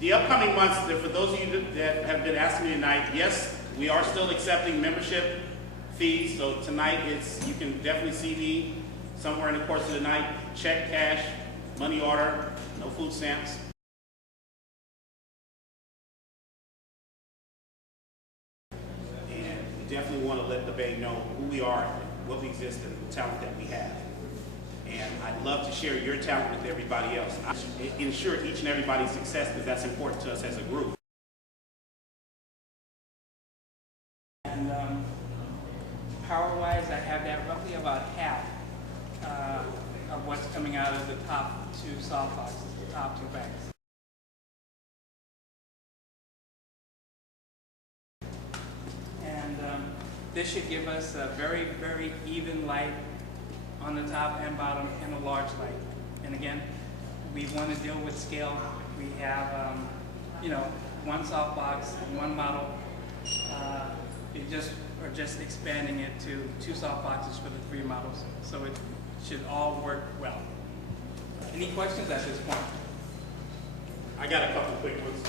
The upcoming months, for those of you that have been asking me tonight, yes, we are still accepting membership fees. So tonight, you can definitely see me somewhere in the course of the night. Check, cash, money order, no food stamps. And we definitely want to let the Bay know who we are, what we exist, and the talent that we have. And I'd love to share your talent with everybody else. I ensure each and everybody's success because that's important to us as a group. And power-wise, I have that roughly about half of what's coming out of the top two softboxes, the top two banks. And this should give us a very, very even light on the top and bottom and a large light. And again, we want to deal with scale. We have, one softbox, one model. We're just expanding it to two softboxes for the three models. So it should all work well. Any questions at this point? I got a couple quick ones.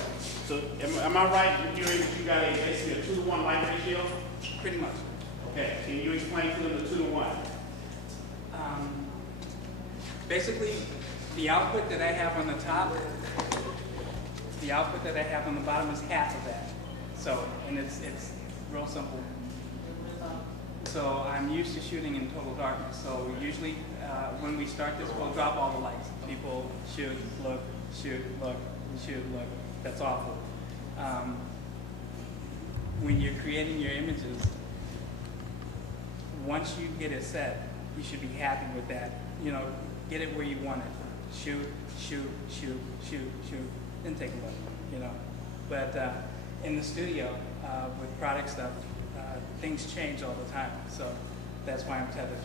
So am I right in hearing that you got basically a 2-to-1 light ratio? Pretty much. Okay, can you explain to them the 2-to-1? Basically, the output that I have on the top, the output that I have on the bottom is half of that. So, and it's real simple. So I'm used to shooting in total darkness. So usually, when we start this, we'll drop all the lights. People shoot, look, shoot, look, shoot, look. That's awful. When you're creating your images, once you get it set, you should be happy with that. Get it where you want it. Shoot, shoot, shoot, shoot, shoot, then take a look, But in the studio, with product stuff, things change all the time. So that's why I'm tethered.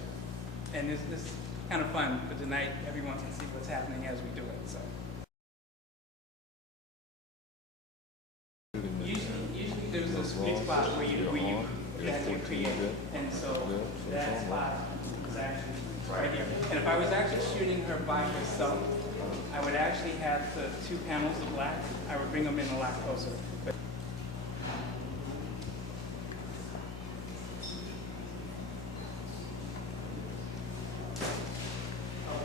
And this is kind of fun, but tonight everyone can see what's happening as we do it. So usually there's a sweet spot where you create, and so that spot is actually right here. And if I was actually shooting her by herself, I would actually have the two panels of black. I would bring them in a lot closer.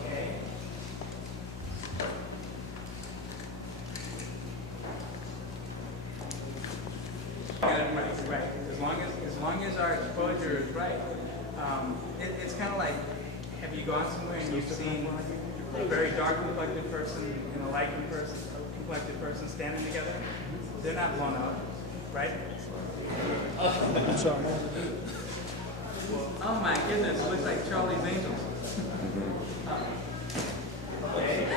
Okay. Right. As long as our exposure is right, it's kind of like, have you gone somewhere and you've seen a very dark complected person and a light complected person standing together? They're not blown out, right? I'm sorry. Oh my goodness, it looks like Charlie's Angels. Okay.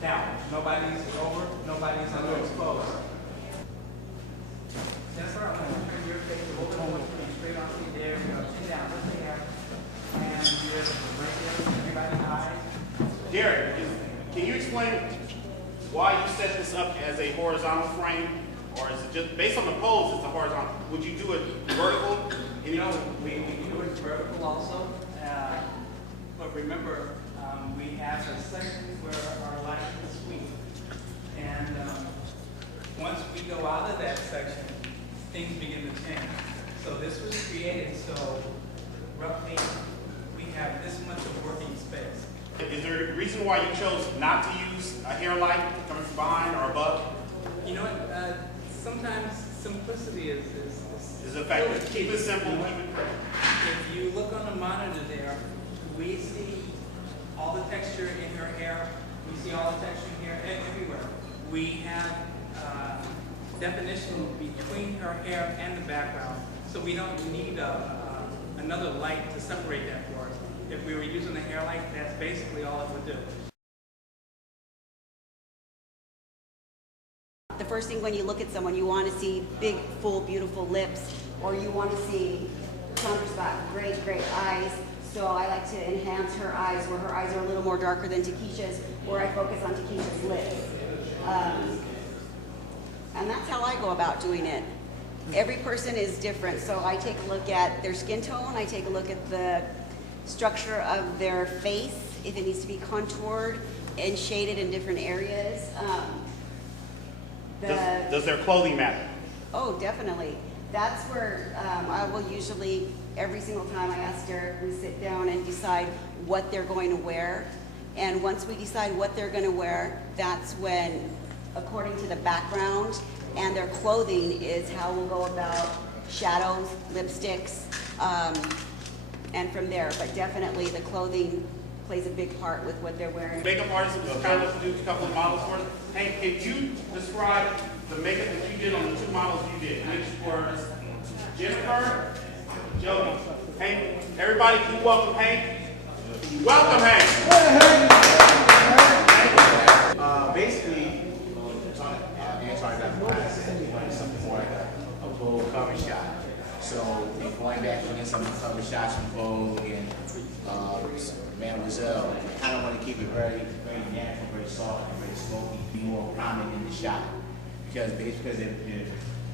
Now, nobody's over, nobody's underexposed. Jennifer, I'm going to turn your face over, straight on to there, sit down, look there, and just right there, everybody's eyes. Derrick, can you explain why you set this up as a horizontal frame? Or is it just, based on the pose, it's a horizontal? Would you do it vertical? We do it vertical also, but remember, we have a section where our light is sweet. And once we go out of that section, things begin to change. So this was created so roughly we have this much of working space. Is there a reason why you chose not to use a hair light coming from behind or above? You know what? Sometimes simplicity is effective. Keep it simple. Keep it correct. If you look on the monitor there, we see all the texture in her hair. We see all the texture in here everywhere. We have definition between her hair and the background, so we don't need another light to separate that for us. If we were using a hair light, that's basically all it would do. The first thing when you look at someone, you want to see big, full, beautiful lips, or you want to see Chandra's got great eyes. So I like to enhance her eyes, where her eyes are a little more darker than Takesha's, where I focus on Takesha's lips. And that's how I go about doing it. Every person is different, so I take a look at their skin tone, I take a look at the structure of their face, if it needs to be contoured and shaded in different areas. Does their clothing matter? Oh, definitely. That's where I will usually, every single time I ask Derrick, we sit down and decide what they're going to wear. And once we decide what they're going to wear, that's when, according to the background and their clothing, is how we'll go about shadows, lipsticks, and from there. But definitely the clothing plays a big part with what they're wearing. Makeup artist was kind enough to do a couple of models for us. Hank, can you describe the makeup that you did on the two models you did, which were Jennifer, Jody? Hank, everybody can you welcome Hank? Welcome Hank. Basically, Antoine got the class and something more like a Vogue cover shot. So going back and some cover shots from Vogue and Mademoiselle, I kind of want to keep it very, very natural, very soft, and very smoky, be more prominent in the shot. Because they're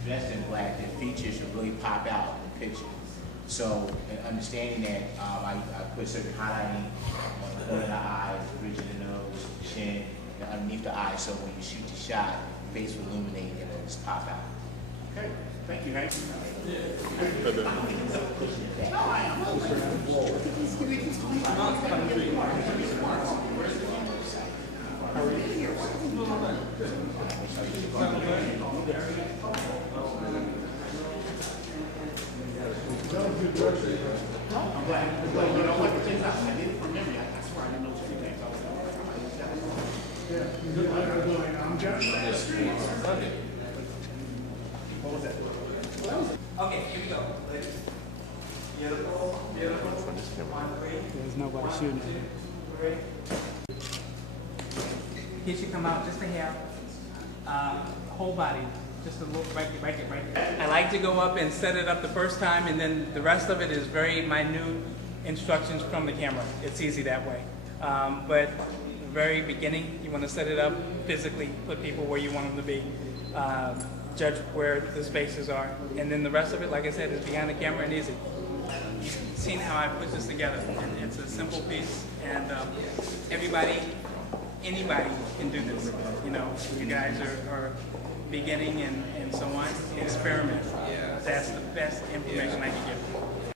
dressed in black, their features should really pop out in the picture. So, in understanding that, I put certain highlighting on the corner of the eye, the bridge of the nose, chin, and underneath the eye, so when you shoot the shot, your face will illuminate and it'll just pop out. Okay, thank you, Hank. I'm glad. You know what? The thing's out. I did it from memory. I swear I didn't know what you think. What was that? Okay, here we go. Beautiful, beautiful. There's nobody shooting. Ready? He should come out just a hair, whole body, just a little, right there. I like to go up and set it up the first time, and then the rest of it is very minute instructions from the camera. It's easy that way. But the very beginning, you want to set it up physically, put people where you want them to be, judge where the spaces are, and then the rest of it, like I said, is behind the camera and easy. You've seen how I put this together, and it's a simple piece, and everybody, anybody can do this. You know, you guys are beginning and so on. Experiment. That's the best information I can give.